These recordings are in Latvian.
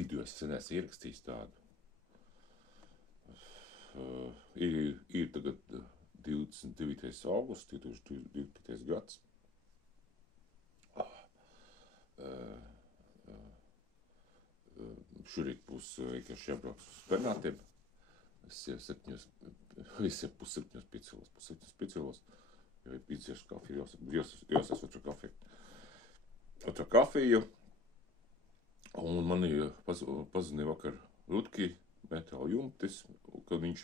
video es sen esmu ierakstījis tādu. Ir tagad 29. augusts, 2012. gads. Šurīt būs vienkārši jābrauc uz Bernātiem. Es jau 7:30 piecēlos, jo ir izciešu kafiju, jāsas otru kafiju. Otru kafiju, un mani pazvanīja vakar Rutki, Metāla jumtis, kad viņš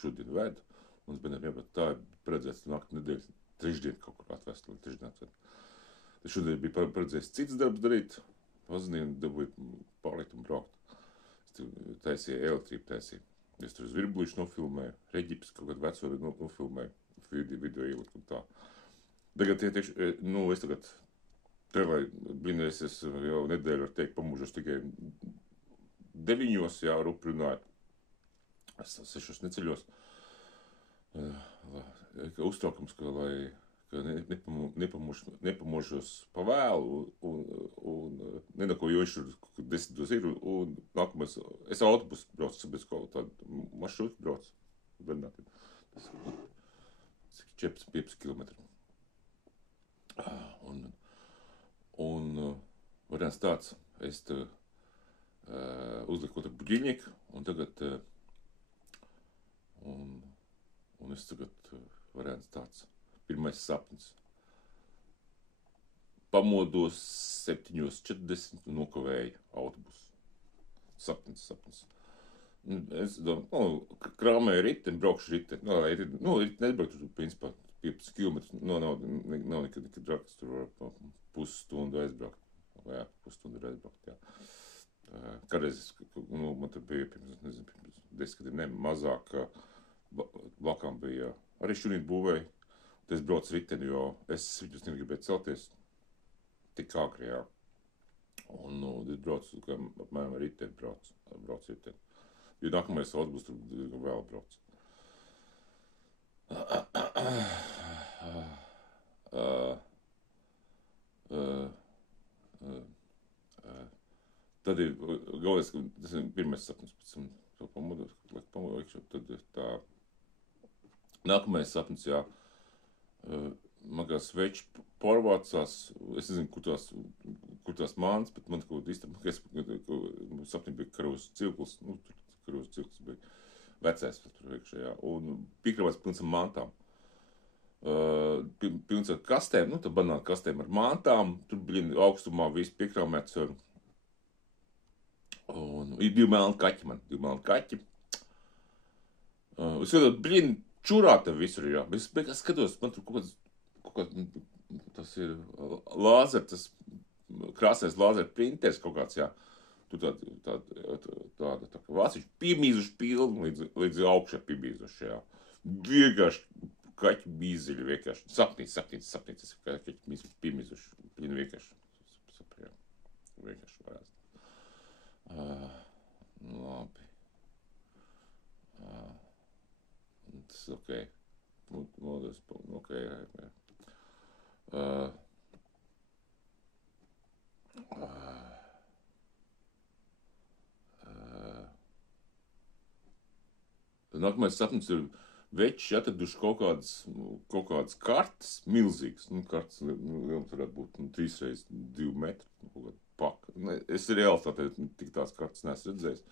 šodien ved, un es bērniem jābrauc tā, paredzēts nākt nedēļas trešdien kaut kur atvest, lai trešdien atvest. Tad šodien bija paredzējis cits darbs darīt, pazvanīju un dabūju pārlikt un braukt. Es taisīju elektrību, es tur uz Virblīšu nofilmēju, Reģips kaut kādu veco nofilmēju, video ieliku un tā. Tagad es tagad te vai blinies, es jau nedēļu var teikt pamūžos tikai 9, jā, rupi runājot. Es 6 neceļos. Uztraukums, ka nepamošos pa vēlu un nenako, jo viņš 10 ir un nākamais, es autobusu braucu, sabiedz kaut tādu maršrutu braucu. Bernātiem. Tas 14-15 kilometri. Un variants tāds, es uzliku otru buģiņiku, un tagad, un es tagad variants tāds, pirmais sapnis. Pamodos 7:40 un nokavēju autobusu. Sapnis. Es domāju, krāmēju riteni, braukšu riteni. Riteni nebraukšu, principā, 15 kilometrus. Nav nekad draks, tur var pusstundu aizbraukt. Jā, pusstundu aizbraukt, jā. Kādreiz, man tur bija, pirms 10 gadiem, mazāk, blakām bija, arī šunīt būvēju, tad es braucu riteni, jo es viņus negribēju celties, tik āgri, jā. Un, es braucu, apmēram riteni braucu riteni. Jo nākamais autobus tur vēl brauc. Tad ir galvenais, ka tas ir pirmais sapnis, pēc tam to pamodu, tad tā nākamais sapnis, jā, man kā sveči pārvācās, es nezinu, kur tās mānas, bet man kaut īstenībā, sapnim bija Karūs cilkls, Karūs cilkls bija vecais, tur iekšējā, un piekrāvās pilns ar mantām. Pilns ar kastēm, tā banāna kastēm ar mantām, tur bija augstumā viss piekrāmēts, un ir 2 melni kaķi. Es skatos, čurā tev visur ir, jā. Es skatos, man tur kaut kāds, tas ir lāzer, tas krāsais lāzer printers kaut kāds, jā. Tur tāda vāciņš piemīzuši pilni, līdz augšā piemīzuši, jā. Vienkārši kaķi bīziļi, vienkārši. Sapnīts, kaķi piemīzuši, vienkārši. Super, jā. Vienkārši varētu. Labi. Tas ok. Modos, ok, jā. Nākamais sapnis ir veči atraduši kaut kādas kartes, milzīgas, kartes varētu būt 3x2 metri, kaut kāda paka. Es realitātē tik tās kartes neesmu redzējis.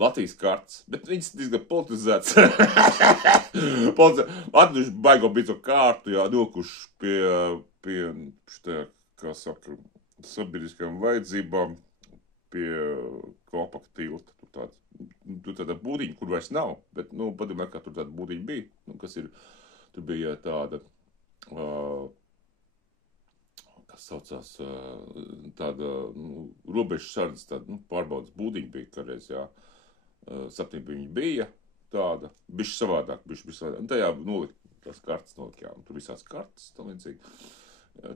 Latvijas kartes, bet viņas diezgan politizētas. Atraduši baigo bīto kārtu, jā, nokuši pie kā saka, sabiedriskajām vajadzībām, pie Kopaka tilta. Tur tāda būdiņa, kur vairs nav, bet, padomā, kā tur tāda būdiņa bija, kas ir, tur bija tāda, kas saucās, tāda, robežu sardzes, tāda, pārbaudas būdiņa bija kādreiz, jā, sapnība viņa bija tāda, bišķi savādāk, un tajā nolikt tās kartes nolikt, jā, un tur visās kartes, tā līdzīgi,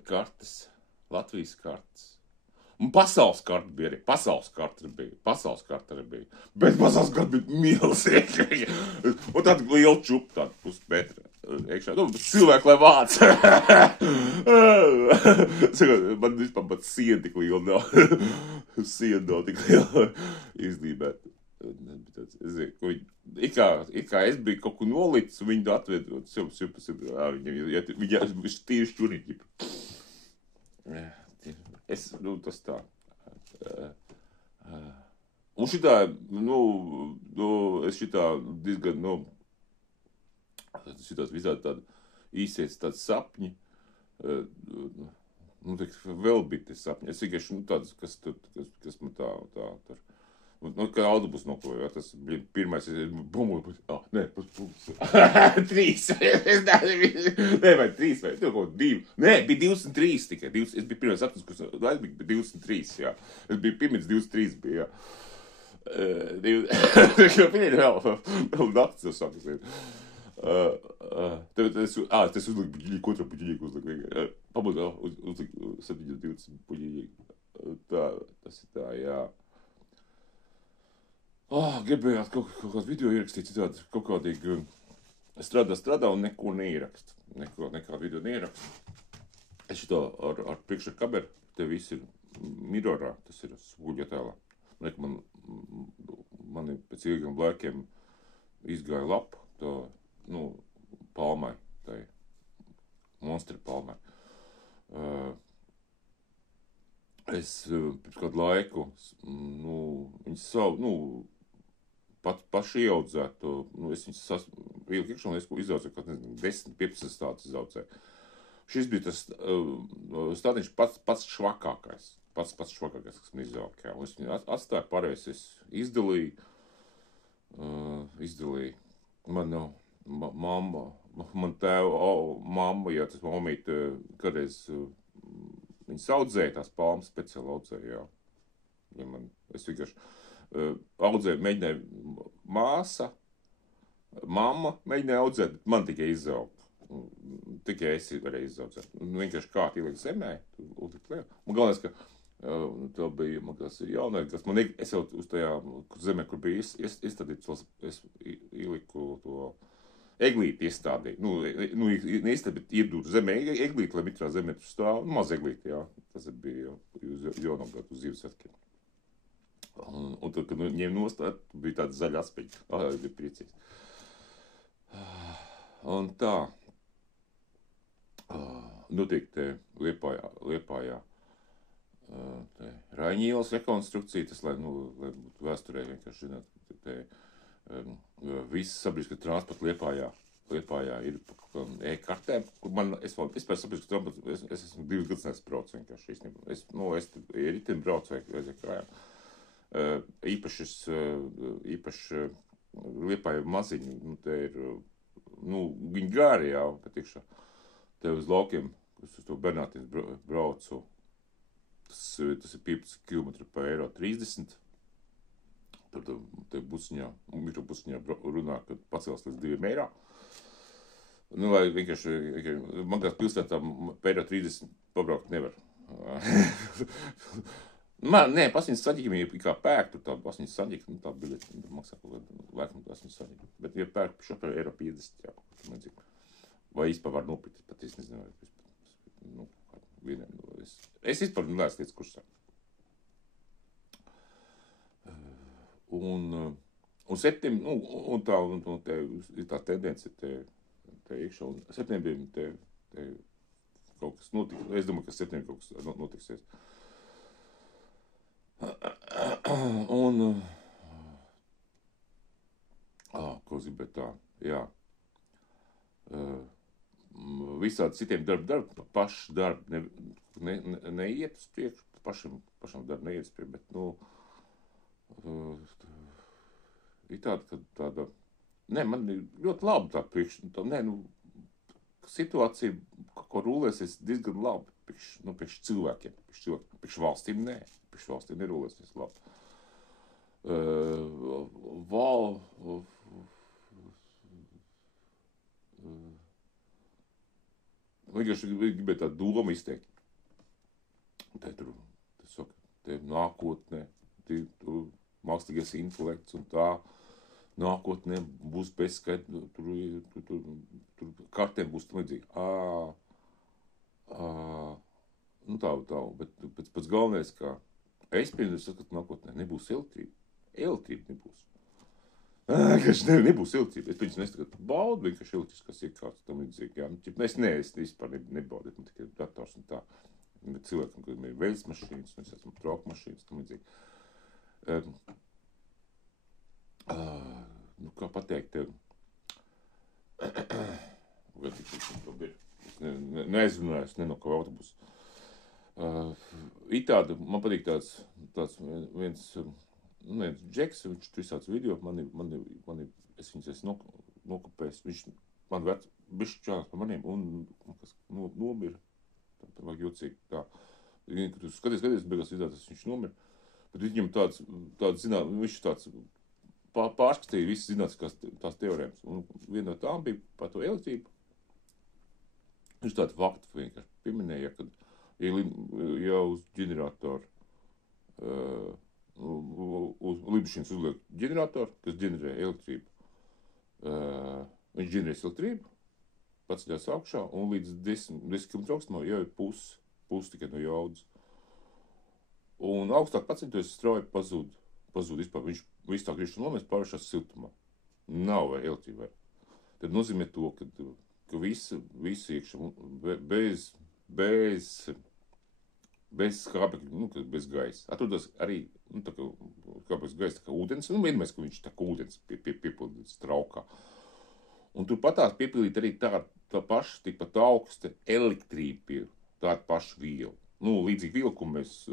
kartes, Latvijas kartes. Un pasaules karta bija arī, pasaules karta arī bija, bet pasaules karta bija milzīga, un tāda liela čupa, tāda pusmetra. iekšā, nu, cilvēku, lai vāc. Man vispār pat siena tik liela nav. Siena nav tik liela izdībēt. It kā es biju kaut ko nolicis, un viņi atvedot viņa tīri šķurīgi. Nu, tas tā. Un šitā, es šitā diezgan, šitās visādi tādi īsies tādi sapņi, vēl bija tie sapņi. Es vienkārši, tāds, kas man tā tur. Kā autobus noklāja, tas bija pirmais, bumbu, nē, trīs, es nevienu, vai trīs, vai kaut divi, nē, bija 23 tikai, es biju pirmais sapnis, kas bija 23, jā, es biju pirmais 23, bija, jā. Pieņēri vēl naktis jau sākas ir. Tas uzliku buļļīku, otru buļļīku uzliku. Pabūs, uzliku 720 buļļīku. Tas ir tā, jā. Gribējāt kaut kādu video ierakstīt citādi, kaut kādīgi strādā un neko neierakst. Nekādu video neierakst. Es šito ar priekšā kameru, te viss ir mirorā, tas ir spoguļu attēlā. Man pēc ilgiem laikiem izgāja lapu, to, palmai, tai monstri palmai. Es pēc kādu laiku, viņas savu, paši ieaudzētu, es viņas ilgi iekšā, un es izaudzēju, kaut 10-15 stādus izaudzēju. Šis bija tas stādiņš pats švakākais. Pats švakākais, kas man izauga. Es viņu atstāju, pārējais es izdalīju. Man tēva mamma, ja tas mamīte, kādreiz viņas audzēja, tās palmas speciāli audzēja, jā. Es vienkārši audzēju, mēģināju māsa, mamma mēģināja audzēt, bet man tikai izauga. Tikai es varēju izaudzēt. Vienkārši kā ielikt zemē. Man galvenais, ka tā bija, es jau uz tajā zemē, kur bija izstādīts, es ieliku to eglīti iestādīju. Neizstādīju, bet iedūru zemē eglīti, lai mitrā zemē tur stāv. Maz eglīti, jā. Tas bija jaunogad uz Ziemassvētkiem. Un tad, kad ņēma nostāt, bija tāda zaļa aspeņa. Bija priecīgs. Un tā. Notiek te Liepājā Raņa ielas rekonstrukcija, tas, lai būtu vēsturē vienkārši zināt, te viss sabiedriskā transporta Liepājā ir pa kaut kādām e-kartēm, kur es pēc sabiedriskā transporta, es esmu 2 gadus neesbraucu vienkārši īstenībā. Es ritim braucu vai kājām. Īpaši Liepājā maziņi, te ir, viņi gāri jau, bet iekšā. Te uz laukiem, uz to Bernātins braucu, tas ir 15 km pa eiro 30. Tur te mikrobusiņā runā, kad pacels līdz 2 eiro. Lai vienkārši magās pilsētā pa eiro 30 pabraukt nevar. Nē, pasniņas saņķikiem ir kā pērk, tur tā pasniņas saņķika, tā biļeti maksā kaut kādu laikam pasniņas saņķika. Bet, ja pērk šopēr eiro 50, jā, vai vispār var nopirkt, pat es nezinu, es vispār neesmu līdz kursā. Un septembrī, un tā tendence te iekšā, un septembrī te kaut kas notika, es domāju, ka septembrī kaut kas notiksies. Un, ko gribētu tā, jā. Visādi citiem paši darbi neiet uz priekšu, pašam darbi neiet uz priekšu, bet, ir tāda, man ir ļoti labi tā situācija, ko rūlēsies diezgan labi, priekš cilvēkiem, priekš valstīm nē, priekš valstīm nerūlēsies labi. Vienkārši gribēju tādu domu izteikt. Te nākotnē, mākslīgais intelekts un tā. nākotnē būs bezskaidri, tur kartēm būs tam līdzīgi. Nu tā, bet pats galvenais, kā es pirms saskatu nākotnē, nebūs elektrība. Elektrība nebūs. Vienkārši nebūs elektrība. Es pirms tagad baudu vienkārši elektriskās iekārtas tam līdzīgi. Jā. Es vispār nebaudu, man tikai dators un tā. Bet cilvēkam, kad ir veļas mašīnas, mēs esam trauku mašīnas, tam līdzīgi. Nu, kā pateikt tev? Es neaizrunājos, ne no kā autobusu. Ir tāda, man patīk tāds viens džeks, viņš visāds video, es viņus esmu nokopējis, viņš man vec, bišķi čānās par maniem, un kas nomira, tā vajag jocīgi, tā. Kad tu skaties, beigās izrādās, viņš nomira, bet viņam tāds zināt, viņš tāds pārskatīja visas zinātniskās tās teorēmas, un viena no tām bija par to elektrību. Viņš tādu faktu vienkārši pieminēja, kad ja uz ģeneratoru, uz lidmašīnas uzliek ģeneratoru, kas ģenerē elektrību. Viņš ģenerēs elektrību, paceļās augšā, un līdz 10 km augstumā jau ir pusi tikai no jaudas. Un augstāk paceļoties strauji pazūd vispār. Viņš visu tā griežas nomēs pārvēršās siltumā. Nav vai elektrība. Tad nozīmē to, ka visi iekšā bez skābekļa, bez gaisa. Atrodas arī, tā kā bez gaisa, tā kā ūdens, vienmēr, ka viņš tā kā ūdens piepildīts traukā. Un turpatās piepildīt arī tā paša, tikpat augsta elektrība pie tāda paša viela. Līdzīgi viela, ko mēs,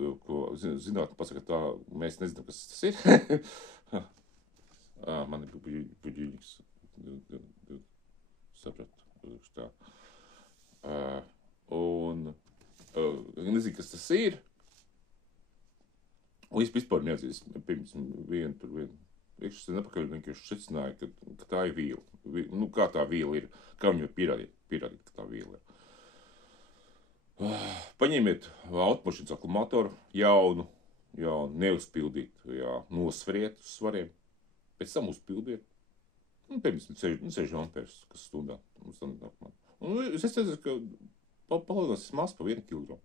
zinātni pasaka, tā, mēs nezinām, kas tas ir. Man ir buģīņas, sapratu, tā. Nezinu, kas tas ir. Un es vispār neatzīst, pirms vienu iekšas nepakaļ vienkārši secināju, ka tā ir viela. Kā tā viela ir, kā viņu pierādīt, ka tā viela ir. Paņemiet automašīnas akumulātoru, jaunu, neuzpildīt, nosveriet uz svariem, pēc tam uzpildiet. Piemēram, 6 amperes, kas stundā. Es teicu, ka palielinās maz pa 1 kilogramu.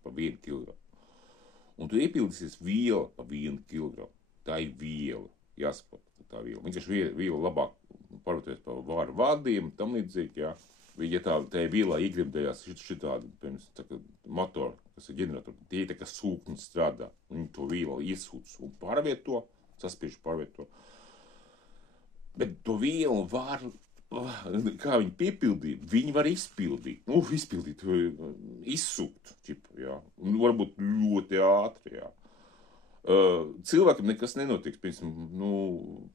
Pa 1 kilogramu. Un tu iepildīsies viela pa 1 kilogramu. Tā ir viela. Jāsaprot, tā viela. Vienkārši viela labāk pārvietoties pa vāru vādiem, tam līdzīgi, jā. Ja tā vielā iegrimdējās šitādi, piemēram, motori, kas ir ģeneratori, tie tā kā sūkņi strādā. Viņi to vielu iesūc un pārvieto, saspiež pārvieto. Bet to vielu var, kā viņi piepildīja, viņi var izpildīt. Izsūkt, jā. Un varbūt ļoti ātri, jā. Cilvēkam nekas nenotiks, piemēram,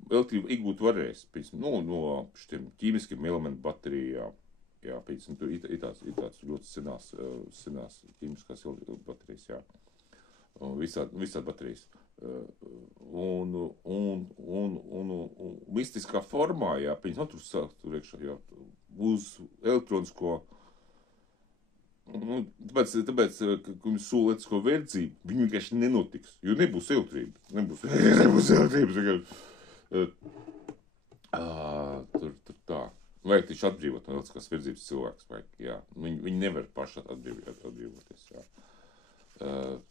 elektrību iegūt varēs, piemēram, no šitiem ķīmiskiem elementu baterijām. Jā, piemēram, tur ir tāds ļoti senās ķīmiskās baterijas, jā. Visādi baterijas. Un mistiskā formā, jā, piemēram, tur sāk tur iekšā, jā, uz elektronisko, tāpēc, ka viņi sūl elektrisko verdzību, viņi vienkārši nenotiks, jo nebūs elektrība. Nebūs elektrības, tur tā. Vajag taču atbrīvot no elektriskās verdzības cilvēks, vajag, jā. Viņi nevar paši atbrīvoties, jā.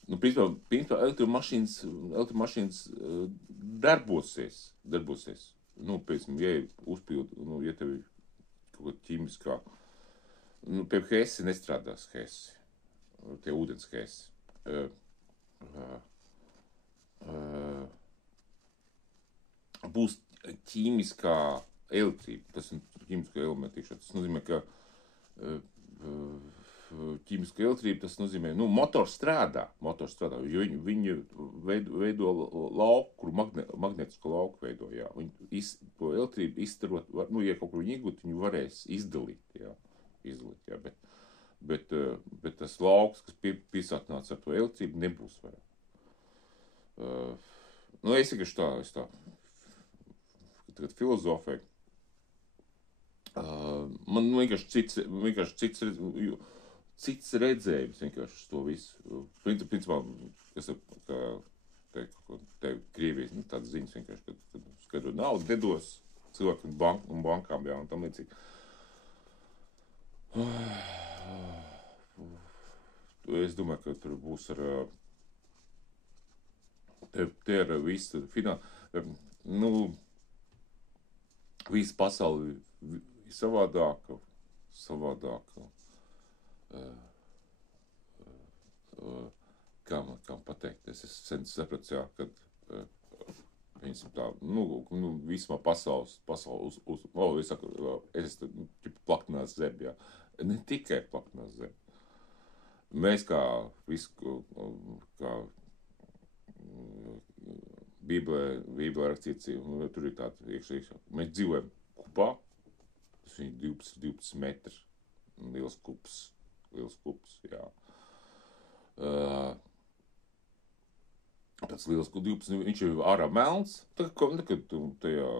Principā elektromašīnas darbosies. Piemēram, ja uzpild, ja tev ir kaut kā ķīmiskā, pie hesi nestrādās hesi, tie ūdens hesi. Būs ķīmiskā elektrība, tas ir ķīmiskā elementa iekšā. Tas nozīmē, ka ķīmiskā elektrība, tas nozīmē, motors strādā, jo viņi veido lauku, kur magnētisko lauku veido, jā. Viņi to elektrību izstarot, ja kaut kur viņi iegūt, viņi varēs izdalīt, jā. Bet tas lauks, kas piesātināts ar to elektrību, nebūs vairāk. Es vienkārši tā tagad filozofēju. Man vienkārši cits redzējums vienkārši uz to visu. Principā, kas te Krievijas, tādas ziņas vienkārši, kad ka tu naudu nedos cilvēku un bankām, jā, un tam līdzīgi. Es domāju, ka tur būs ar te ar visu visa pasauli savādāka, kam pateikt, es sen sapratu, jā, kad viņas tā, vismā pasaules es saku, es plaknās zem, jā, ne tikai plaknās zem. Mēs kā Bībelē rakstīts, tur ir tāda iekšā. Mēs dzīvojam kupā, tas ir 12 metri, liels kups, jā. Tāds liels kups, 12, viņš ir ārā melns, kad tu tajā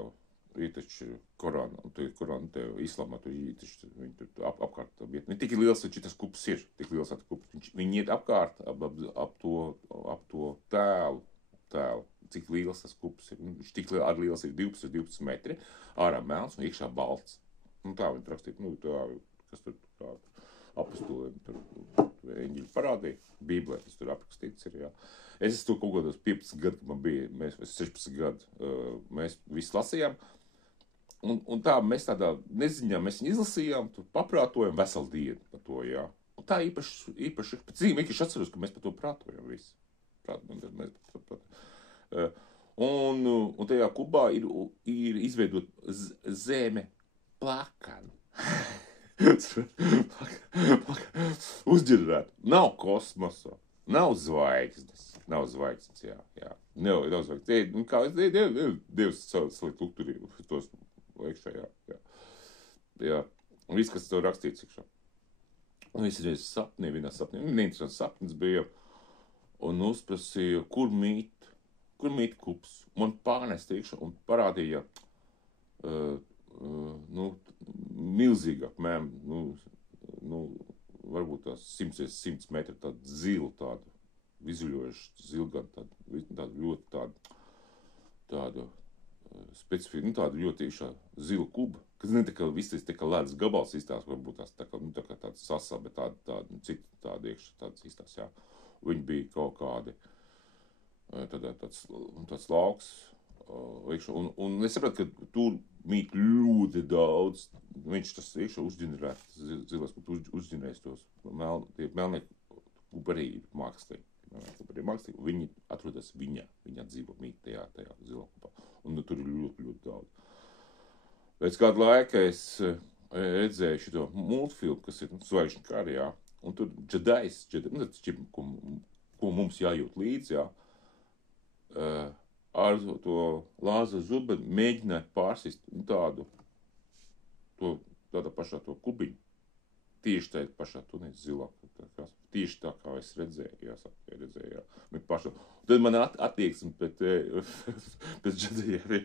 ir taču Korāna, Islamā, viņi tur apkārt, bet ne tik liels, taču tas kups ir, tik liels tāds kups, viņi iet apkārt ap to tēlu, cik liels tas kups ir, viņš tik liels ir 12 metri, ārā melns un iekšā balts, tā viņi rakstīt, kas tur kā apostoliem, tur eņģeļi parādīja, Bībelē tas tur aprakstīts ir, jā. Es esmu kaut kādos 15 gadu, kad man bija, mēs 16 gadu, mēs visi lasījām, un tā mēs tādā neziņā, mēs viņu izlasījām, tur paprātojam veselu dienu par to, jā. Un tā īpaši, pēc zīm, vienkārši atceros, ka mēs par to prātojam visi. Un tajā kubā ir izveidot zeme plakana. Uzģirrēt. Nav kosmosa, nav zvaigznes, jā. Nav zvaigznes. Kā Dievs salikt lukturī tos iekšā, jā. Un viss, kas tev rakstīts iekšā. Un es reiz sapnī, vienā sapnī, neinteresants sapnis bija, un uzprasīju, kur mīt kups. Man pārnest iekšā un parādīja, milzīgi apmēram, varbūt tās 100 metri tādu zilu, tādu vizuļojušu zilganu, tādu ļoti tādu specifisku, tādu ļoti iekšā zilu kubu, kas ne tā kā viss tā kā ledus gabals izstās, varbūt tās tā kā tāda sasā, bet tāda citu tādu iekšā tādas izstās, jā. Viņi bija kaut kādi, tāds lauks, iekšā, un es sapratu, ka tur mīt ļoti daudz, viņš tas iekšā uzģenerēt, zilās, kur uzģenerēs tos melnie kuparī mākslīgi, viņi atrodas viņa dzīvo mīt tajā zilā kupā, un tur ir ļoti, ļoti daudz. Pēc kādu laika es redzēju šito multfilmu, kas ir Zvaigžņu kari, jā, un tur Džedais, ko mums jājūt līdzi, jā, ar to Lāza Zubeni mēģināja pārsist tādā pašā to kubiņu. Tieši tādā pašā tunī zilā. Tieši tā, kā es redzēju, jā. Tad man attieksme pēc Džedajiem.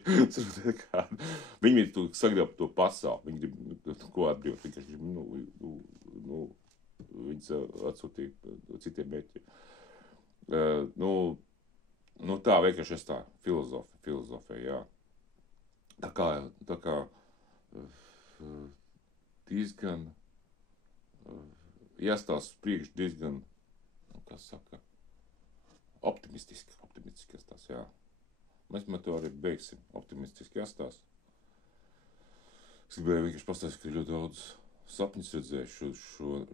Viņi ir sagrāb to pasauli. Viņi grib ko atbrīvot. Vienkārši viņas atsūtīja citiem mērķiem. Tā vienkārši es tā filozofē, jā. Tā kā diezgan jāstāsta priekš diezgan, kā saka, optimistiski jāstāsta, jā. Mēs to arī beigsim, optimistiski jāstāsta. Es gribēju vienkārši pastāstīt, ka ļoti daudz sapņus redzēju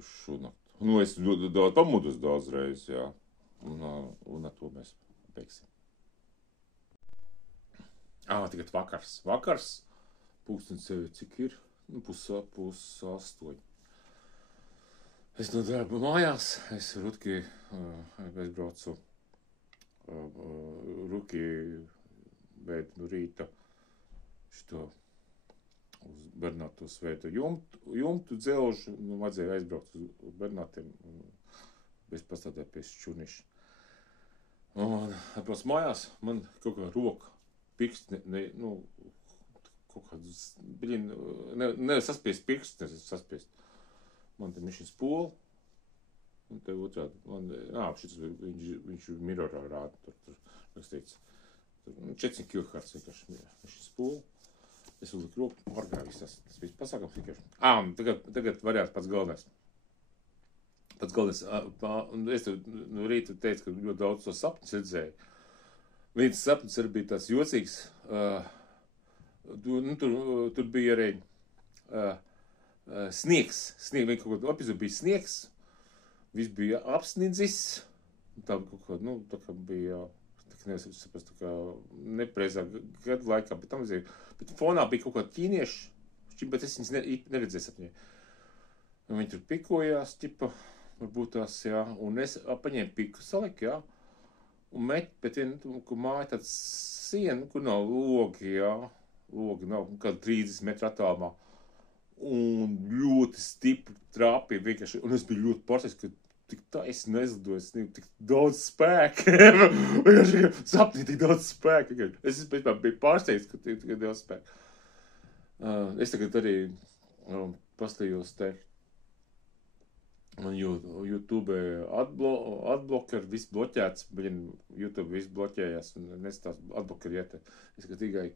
šonakt. Es ļoti pamodus daudz reizes, jā. Un ar to mēs beigsim. Tagad vakars. Pulkstens sevi cik ir? 7:30. Es no darba mājās, es Rutki aizbraucu, Rutki bet no rīta šito uz Bernātu svētu jumtu dzelžu, vajadzēja aizbraukt uz Bernātiem, bez pastādē pie šķurniša. Un atbrauc mājās, man kaut kā roka, pirksti, kaut kāds, saspiest pirksti, saspiest. Man te mišķins poli, un te otrādi, viņš mirorā rāda, tur rakstīts. 400 kHz vienkārši šis spūle. Es uzliku roku, orgā viss tas viss pasākums vienkārši. Un tagad variants pats galvenais. Pats galvenais, es tev no rīta teicu, ka ļoti daudz to sapņus redzēju. Viens sapnis arī bija tāds jocīgs. Tur bija arī sniegs. Kaut kādā epizodā bija sniegs. Viss bija apsnidzis. Tā kaut kā, tā kā bija, nevar saprast, tā kā nepreizā gadu laikā, bet tam līdzīgi. Bet fonā bija kaut kādi ķīnieši, bet es viņas neredzēju sapņē. Un viņi tur pikojās, varbūt tās, jā, un es paņēmu piku saliku, jā, un met pēc vienu, kur māja tāds siena, kur nav logi, jā, logi nav, kāda 30 metru attālumā, un ļoti stipri trāpīja vienkārši, un es biju ļoti pārsteigts, ka tik taisni nezlidoju, tik daudz spēka, sapnī tik daudz spēka, es pēc biju pārsteigts, ka tik daudz spēka. Es tagad arī pastījos te, man YouTube adblocker, viss bloķēts, YouTube viss bloķējās, un nesitās adblocker iet. Es tikai,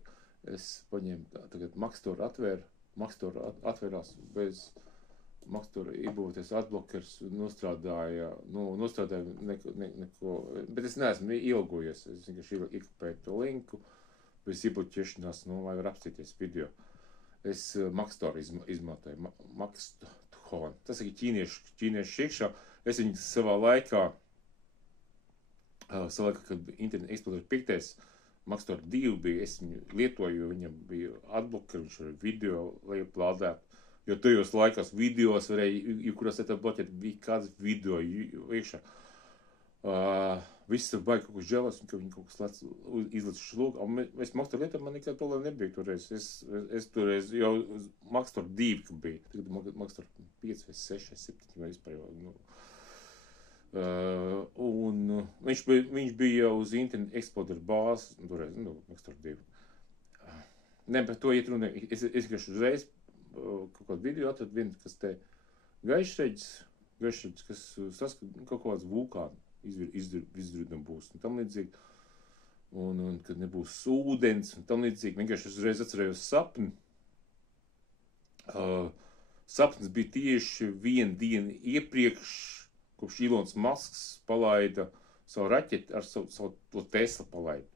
paņēmu, tagad Maxtor atvērās bez Maxtor iebūties adblockers, nostrādāja neko, bet es neesmu ielgojies, es vienkārši iekopēju to linku, bez iebūķiešanās, lai var apstīties video. Es Maxtor izmantoju, Maxtor. Tas ir ķīnieši iekšā. Es viņu savā laikā, kad Internet Explorer 5. Maxtor 2 bija, es viņu lietoju, jo viņam bija adblocker, viņš var video lejuplādēt. Jo tajos laikos videos varēja, kurās bloķēt, bija kāds video iekšā. Viss tur baigi kaut kas žēlas, un ka viņi kaut kas izlaiž šlūku. Es Maxtor lietot, man nekāda problēma nebija toreiz. Es toreiz jau Maxtor 2 bija. Tagad Maxtor 5 vai 6 vai 7 vai vispār jau. Un viņš bija jau uz Internet Explorer bāzes, toreiz, Maxtor 2. Ne, bet to iet runa, es vienkārši uzreiz kaut kādu video atradu vienu, kas te gaišreģis, kas saskat kaut kāds vulkānu. Izvirdam būs, un tam līdzīgi, un kad nebūs ūdens, un tam līdzīgi, vienkārši es uzreiz atcerējos sapni. Sapnis bija tieši vienu dienu iepriekš, kopš Ilons Masks palaida savu raķeti ar savu Tesla palaidu.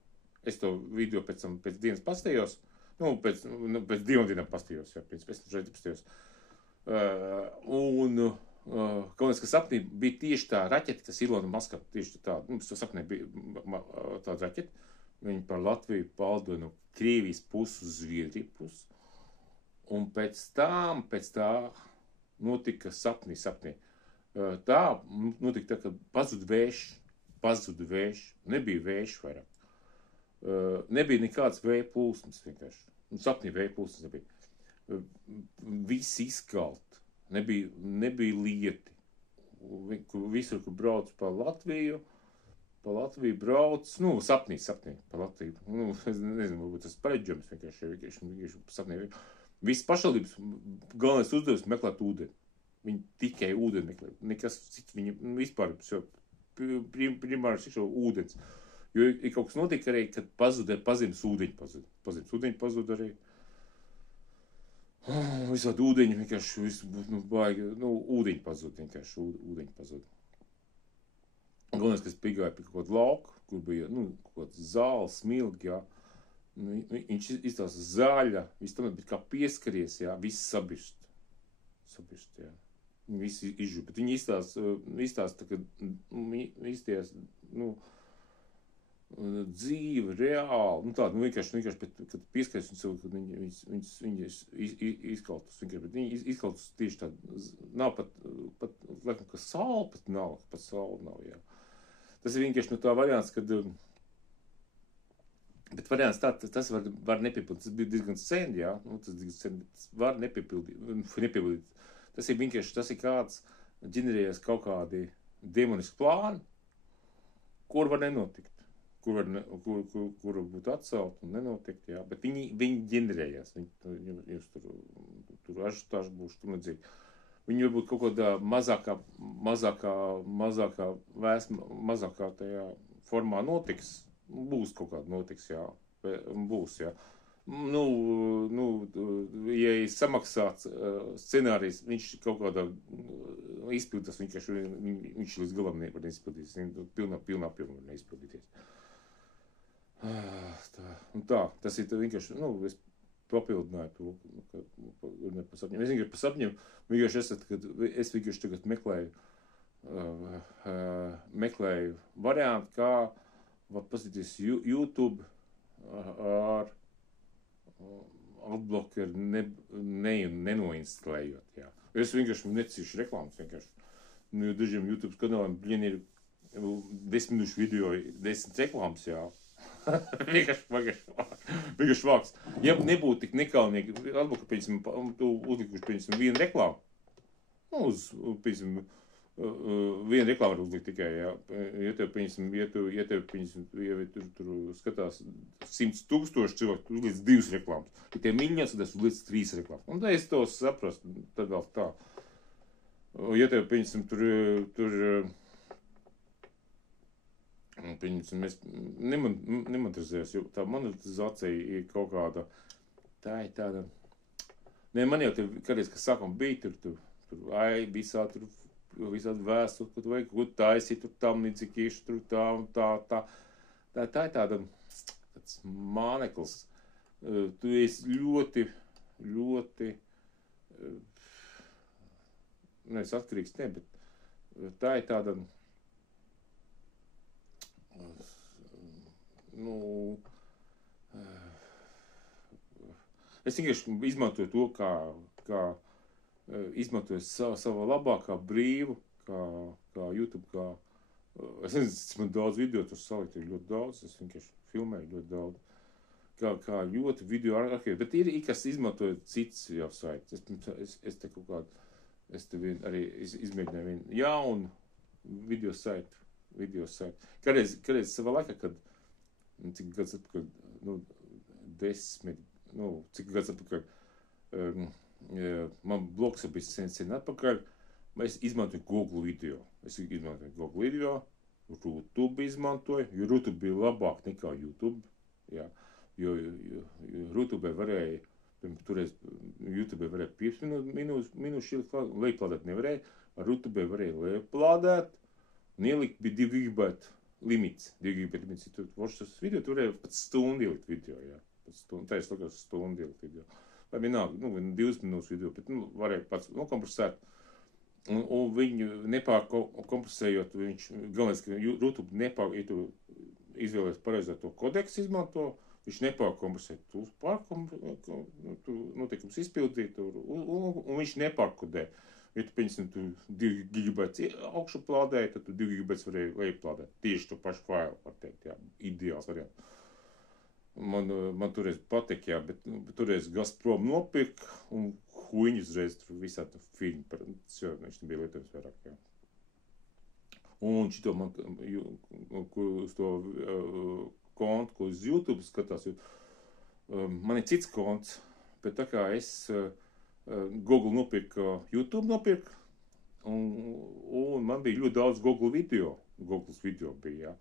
Es to video pēc dienas pastījos, pēc 2 dienām pastījos, jā, pēc šeit pastījos. Galvenais, ka sapnī bija tieši tā raķete, kas Ilona Maska, tieši tā, sapnī bija tāda raķete, viņi par Latviju paldoja no Krievijas puses uz Zviedriju puses, un pēc tā notika sapnī. Tā notika tā, ka pazuda vējš, nebija vējš vairāk, nebija nekāds vēja plūsmas vienkārši, sapnī vēja plūsmas nebija, viss izkalt. Nebija lieti. Visur, kur brauc pa Latviju brauc, sapnī pa Latviju. Es nezinu, varbūt tas pareģojums vienkārši sapnī. Viss pašvaldības galvenais uzdevums meklēt ūdeni. Viņi tikai ūdeni meklē. Nekas cits, viņi vispār primāri šis ūdens. Jo ir kaut kas notika arī, kad pazemes ūdeņi pazud arī. Visādi ūdeņi vienkārši, baigi, ūdeņi pazud vienkārši, ūdeņi pazud. Galvenais, kas pigāja pie kaut kādu lauku, kur bija, kaut kāds zāles, smilgi, jā. Viņš izstāsta zaļa, viss tam bija kā pieskaries, jā, viss sabirst, jā. Viss izžūp, bet viņi izstāsta, ka dzīve, reāli, tāda, vienkārši, kad pieskaries viņas izkaltus, bet viņi izkaltus tieši tāda, nav pat, laikam, ka saule pat nav, jā. Tas ir vienkārši tā variants, kad, bet variants tā, tas var nepiepildīt, tas bija diezgan sen, jā, tas var nepiepildīt. Tas ir vienkārši, tas ir kāds ģenerējies kaut kādi demoniski plāni, kur var nenotikt. Kur būtu atcelt un nenotikt, jā, bet viņi ģenerējās, jūs tur ažutāži būs, tur nedzīgi. Viņi varbūt kaut kādā mazākā tajā formā notiks, būs kaut kāda notiks, jā. Būs, jā. Ja ir samaksāts scenārijs, viņš kaut kādā izpildās, viņš līdz galam nevar neizpildīties, pilnā apjomā neizpildīties. Tā, tas ir vienkārši, es papildināju to, par sapņiem. Es vienkārši par sapņiem, es vienkārši tagad meklēju variantu, kā var paskatīties YouTube ar adblokeru nenoinstalējot, jā. Es vienkārši necīšu reklāmas, vienkārši. Jo dažiem YouTube kanāliem, ir 10 minūšu video, 10 reklāmas, jā. vienkārši vāks. Ja nebūtu tik nekaunīgi, adblokeru, piemēram, tu uzlikuši, piemēram, vienu reklāmu, vienu reklāmu var uzlikt tikai, jā. Ja tev skatās 100,000 cilvēku, tu uzliec 2 reklāmas. Ja tev miļņās, tad es uzliec 3 reklāmas. Un tā es to saprastu, tad vēl tā. Ja tev, piemēram, es nemonetizējos, jo tā monetizācija ir kaut kāda, tā ir tāda, man jau tev kādreiz, kas sākam bija, visādi vēstuli, ko tu vajag, ko taisīt, tam līdzīgi, tā un tā. Tā ir tāds māneklis. Tu esi ļoti, es atkarīgs, bet tā ir tāda, es vienkārši izmantoju to, kā izmantoju savu labākā brīvu, kā YouTube, es nezinu, cik man daudz video tur salikt, ir ļoti daudz, es vienkārši filmēju ļoti daudz, kā ļoti video arhīvi, bet ir, kas izmantoja cits jau saiti, es te kaut kādu, es te arī izmēģināju vienu jaunu video saiti. Kādreiz savā laikā, cik gads atpakaļ, 10, cik gads atpakaļ, man blogs jau bija sen atpakaļ, es izmantoju Google video. YouTube izmantoju, jo YouTube bija labāk nekā YouTube, jā, jo YouTube varēja, toreiz YouTube varēja 5 minūšu lejuplādēt nevarēja, ar YouTube varēja lejuplādēt, un ielikt bija 2 GB limits. 2 GB limits, ja tu watch video, tu varēja pat stundu ielikt video, jā. Tā ir stundu ielikt video. Vai vienalga, 2 minūtes video, bet, varēja pats nokompresēt. Un viņu nepārkompresējot, galvenais, ka YouTube ja tu izvēlies pareizā to kodeksu izmanto, viņš nepārkompresē. Tu noteikums izpildīt, un viņš nepārkodē. Ja tu, piemēram, tu 2 GB augšu plādēji, tad tu 2 GB varēji lejuplādēt. Tieši to pašu failu, var teikt, jā, ideāls variants. Man toreiz patika, jā, bet toreiz Gazprom nopirka, un huiņi uzreiz tur visā tā filmu par, viņš nebija lietojums vairāk, jā. Un šito man, uz to kontu, ko uz YouTube skatās, man ir cits konts, bet tā kā es Google nopirka, YouTube nopirka, un man bija ļoti daudz Google video. Googles video bija, jā.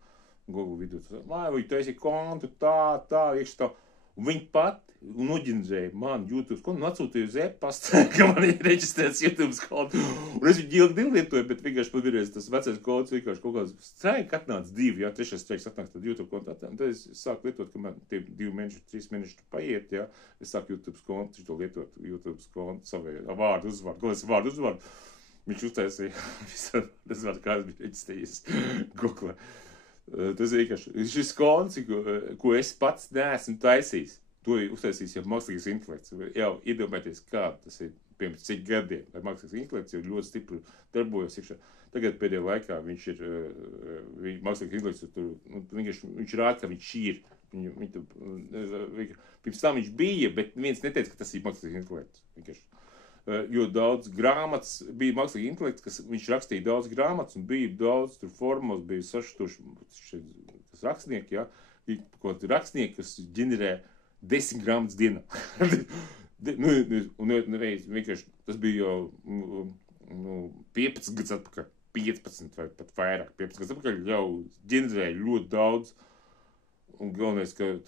Google video, vai taisi kontu, tā, iekšā tā. Un viņi pat noģindzēja man YouTube kontu un atsūtīja uz e-pastu, ka man ir reģistrēts YouTube kontu. Un es viņu ilgi nelietoju, bet vienkārši pavirēs tas vecais konts vienkārši kaut kāds streiki atnāca 2, jā, 3. streiks atnāca tad YouTube kontu atnāca. Tad es sāku lietot, ka man tie 2 mēneši, 3 mēneši paiet, jā. Es sāku YouTube kontu, to lietot YouTube kontu savai vārdu uzvārdu. Ko es vārdu uzvārdu? Viņš uztaisīja visādi uzvārdu, kā es biju reģistrējies Google. Tas ir vienkārši, šis konts, ko es pats neesmu taisījis, to ir uztaisījis jau mākslīgais intelekts. Jau iedomājieties, kā tas ir, piemēram, cik gadiem, lai mākslīgais intelekts jau ļoti stipri darbojas iekšā. Tagad pēdējā laikā viņš ir, mākslīgais intelekts, viņš rāda, ka viņš ir. Pirms tam viņš bija, bet viens neteica, ka tas ir mākslīgais intelekts. Vienkārši. Jo daudz grāmatas bija mākslīgi intelekts, kas viņš rakstīja daudz grāmatas un bija daudz tur formos, bija 6000 rakstnieki, jā, kaut rakstnieki, kas ģenerē 10 grāmatas dienā. Un vienkārši tas bija jau 15 gadus atpakaļ, 15 vai pat vairāk, 15 gadus atpakaļ jau ģenerēja ļoti daudz un galvenais, ka viņi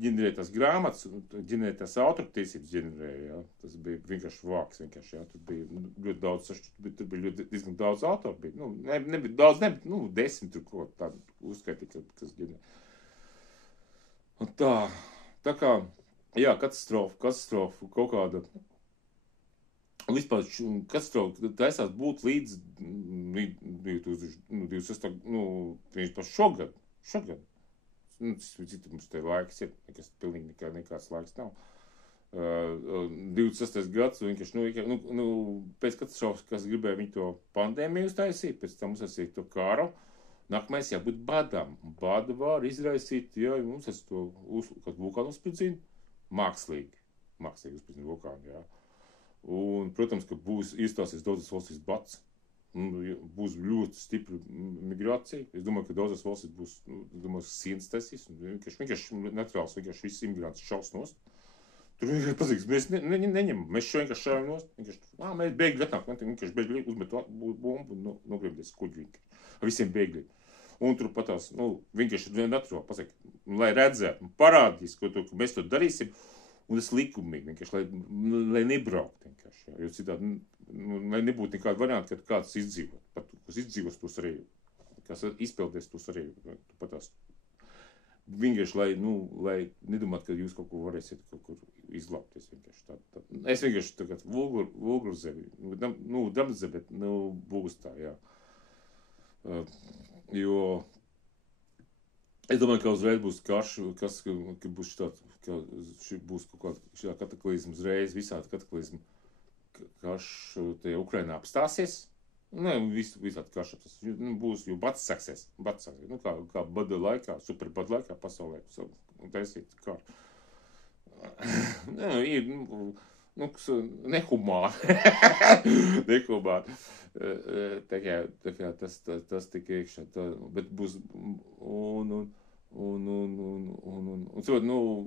ģenerē tās grāmatas, ģenerē tās autortiesības ģenerēja, jā. Tas bija vienkārši vāks, vienkārši, jā. Tur bija ļoti daudz, tur bija diezgan daudz autoru, bija, nebija daudz, 10 tur ko tādu uzskaitīja, kas ģenerē. Un tā kā, jā, katastrofa kaut kāda, vispār katastrofa taisās būt līdz 2026, šogad. Citu mums te laiks ir, pilnīgi nekāds laiks nav. 26. gads, vienkārši, pēc katastrofas, kas gribēja viņu to pandēmiju uztaisīt, pēc tam uztaisīt to kāru, nākamais jābūt badām. Bada var izraisīt, ja mums to kad vulkānu uzspridzina, mākslīgi uzspridzina vulkānu, jā. Un, protams, ka iestāsies daudzas valstīs bats. Būs ļoti stipra migrācija. Es domāju, ka daudzas valstīs būs, sienas taisīs. Vienkārši naturāls, vienkārši viss imigrants šaus nost. Tur vienkārši pazīgs, mēs neņemam, mēs šo vienkārši šaujam nost. Mēs bēgļi atnāk, vienkārši bēgļi uzmet bombu un nogriemties kuģi vienkārši. Ar visiem bēgļiem. Un tur patās, vienkārši naturāli pasaka, lai redzētu, parādīs, ka mēs to darīsim. Un tas likumīgi vienkārši, lai nebraukt vienkārši, jā. Jo citādi, lai nebūtu nekāda varianta, kad kāds izdzīvot. Pat, kas izdzīvos, tos arī, kas izpildies, tos arī patās. Vienkārši, lai nedomāt, ka jūs kaut ko varēsiet kaut kur izglābties vienkārši tā. Es vienkārši tagad vulgurzemi, damzemi, bet, būs tā, jā. Jo es domāju, ka uzreiz būs karš, ka būs būs kaut kāda šī kataklizma uzreiz, visādi kataklizma karš tajā Ukrainā apstāsies. Visādi karš apstāsies. Būs, jo bats saksies. Kā bada laikā, super bada laikā pasaulē. Taisīt karu. Nehumāni. Nehumāni. Tā kā tas tik iekšā. Bet būs,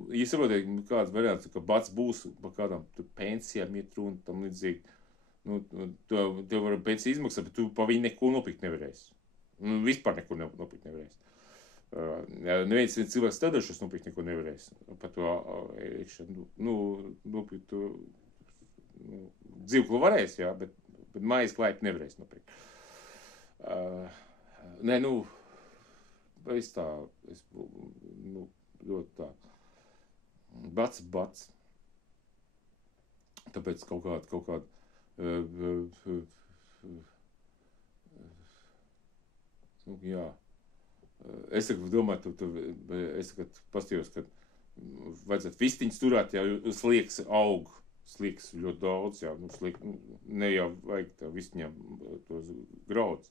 ja saprotiet, kāds variants, ka bats būs par kādām pensijām iet runa, tam līdzīgi, tev var pensiju izmaksāt, bet tu pa viņu neko nopirkt nevarēsi. Vispār neko nopirkt nevarēsi. Neviens cilvēks strādājušas nopirkt neko nevarēs. Par to iekšā, nopirkt to dzīvokli varēs, jā, bet mājas klājot nevarēs nopirkt. Es ļoti tā. Bats. Tāpēc kaut kāda jā. Es domāju, es pastījos, ka vajadzētu vistiņas turēt, jā, slieks aug. Slieks ļoti daudz, jā. Ne jau vajag tā vistiņām tos graudus.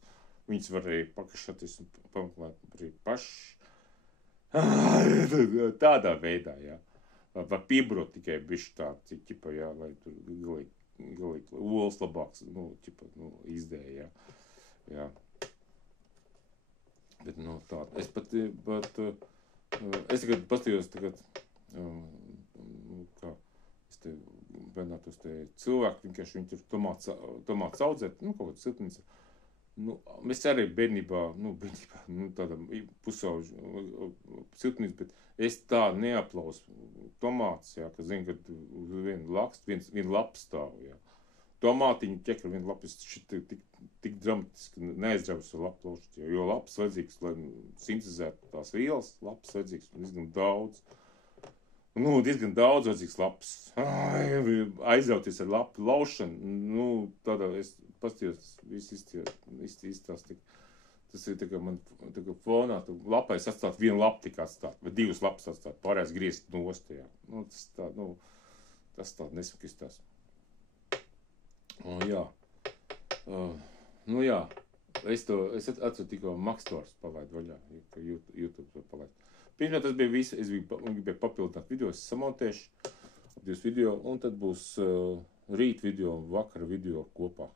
Viņas var arī pakašaties un pameklēt arī paši. Tādā veidā, jā. Var piebrot tikai bišķi tā, ķipa, jā, lai tur galīgi olas labāks, izdēja, jā. Jā. Bet, tā. Es tagad pastījos, kā es te vienātos te cilvēki, vienkārši viņi tur tomāts audzēt, kaut kāda siltnīca. Mēs arī bērnībā, tāda pusauģa siltnīca, bet es tā neaplausu tomāts, jā, ka zinu, ka viena lapa stāv, jā. Tomātiņu ķek ar vienu lapu, es tik dramatiski neaizdrausu ar lapu laušķi, jo lapas vajadzīgs, lai sintezētu tās vielas, lapas vajadzīgs diezgan daudz. Diezgan daudz vajadzīgs lapas. Aizrauties ar lapu laušanu, tādā es pastījos, viss izstāst. Tas ir tā kā man tā kā fonā, lapai atstāt vienu lapu tik atstāt, vai divas lapas atstāt, pārējās griezt nost, jā. Tas tā nesaka izstāst. Jā. Jā. Es atceru tikko Makstors palaidu vaļā, ka YouTube to palaidu. Pirmā tas bija viss, es gribēju papildināt video, es samontēšu 2 video, un tad būs rīt video un vakara video kopā.